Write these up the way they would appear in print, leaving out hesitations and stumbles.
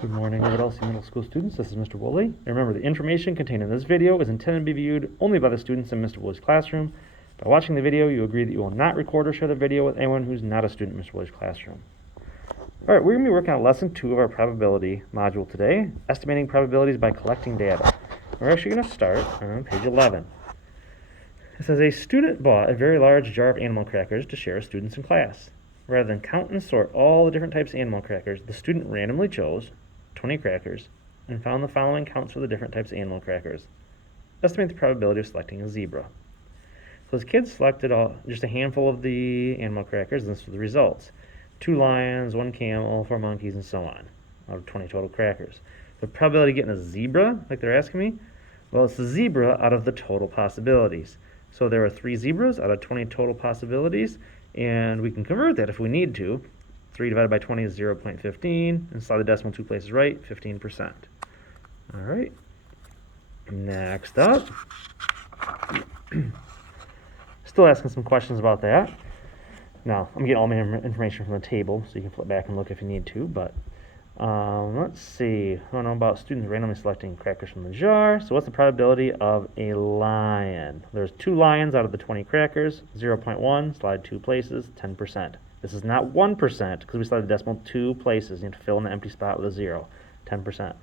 Good morning, Overall Middle School students. This is Mr. Woolley. And remember, the information contained in this video is intended to be viewed only by the students in Mr. Woolley's classroom. By watching the video, you agree that you will not record or share the video with anyone who's not a student in Mr. Woolley's classroom. All right, we're going to be working on lesson 2 of our probability module today, estimating probabilities by collecting data. We're actually going to start on page 11. It says, a student bought a very large jar of animal crackers to share with students in class. Rather than count and sort all the different types of animal crackers, the student randomly chose 20 crackers and found the following counts for the different types of animal crackers. Estimate the probability of selecting a zebra. So his kids selected just a handful of the animal crackers, and this was the results. 2 lions, 1 camel, 4 monkeys, and so on, out of 20 total crackers. The probability of getting a zebra, like they're asking me, well, it's the zebra out of the total possibilities. So there are 3 zebras out of 20 total possibilities, and we can convert that if we need to. 3 divided by 20 is 0.15, and slide the decimal 2 places right, 15%. All right, next up, still asking some questions about that. Now, I'm getting all my information from the table, so you can flip back and look if you need to, but let's see. I don't know about students randomly selecting crackers from the jar. So what's the probability of a lion? There's 2 lions out of the 20 crackers, 0.1, slide 2 places, 10%. This is not 1% because we slide the decimal 2 places. You have to fill in the empty spot with a 0, 10%.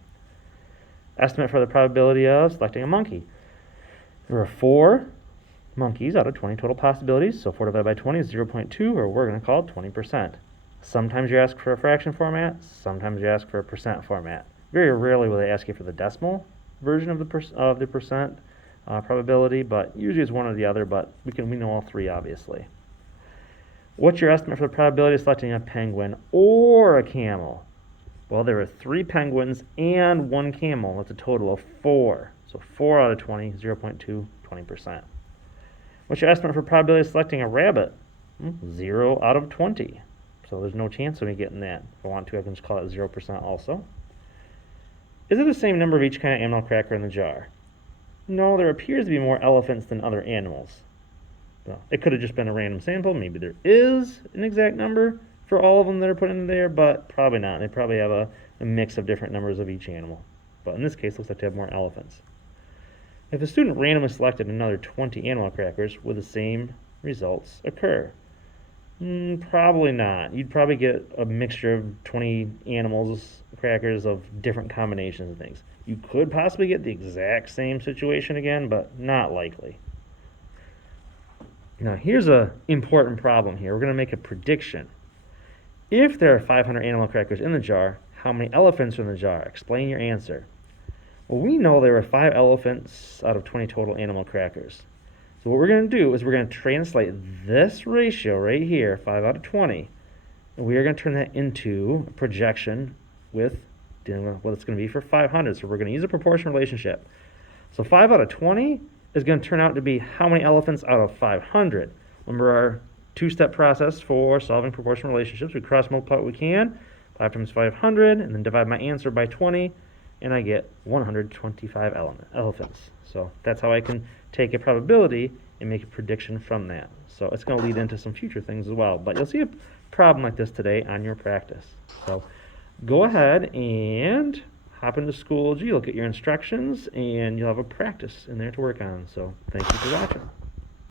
Estimate for the probability of selecting a monkey. There are 4 monkeys out of 20 total possibilities, so 4 divided by 20 is 0.2, or we're going to call it 20%. Sometimes you ask for a fraction format, sometimes you ask for a percent format. Very rarely will they ask you for the decimal version of the percent probability, but usually it's one or the other, but we know all 3 obviously. What's your estimate for the probability of selecting a penguin or a camel? Well, there are 3 penguins and 1 camel. That's a total of 4. So 4 out of 20, 0.2, 20%. What's your estimate for probability of selecting a rabbit? 0 out of 20. So there's no chance of me getting that. If I want to, I can just call it 0% also. Is it the same number of each kind of animal cracker in the jar? No, there appears to be more elephants than other animals. So it could have just been a random sample. Maybe there is an exact number for all of them that are put in there, but probably not. They probably have a mix of different numbers of each animal. But in this case, it looks like they have more elephants. If a student randomly selected another 20 animal crackers, would the same results occur? Probably not. You'd probably get a mixture of 20 animals, crackers of different combinations of things. You could possibly get the exact same situation again, but not likely. Now, here's an important problem here. We're going to make a prediction. If there are 500 animal crackers in the jar, how many elephants are in the jar? Explain your answer. Well, we know there are 5 elephants out of 20 total animal crackers. So what we're going to do is we're going to translate this ratio right here, 5 out of 20, and we are going to turn that into a projection with dealing with what it's going to be for 500. So we're going to use a proportion relationship. So 5 out of 20 is going to turn out to be how many elephants out of 500. Remember our 2-step process for solving proportional relationships. We cross multiply what we can, 5 times 500, and then divide my answer by 20, and I get 125 elephants. So that's how I can take a probability and make a prediction from that. So it's going to lead into some future things as well. But you'll see a problem like this today on your practice. So go ahead and hop into Schoology, look at your instructions, and you'll have a practice in there to work on. So thank you for watching.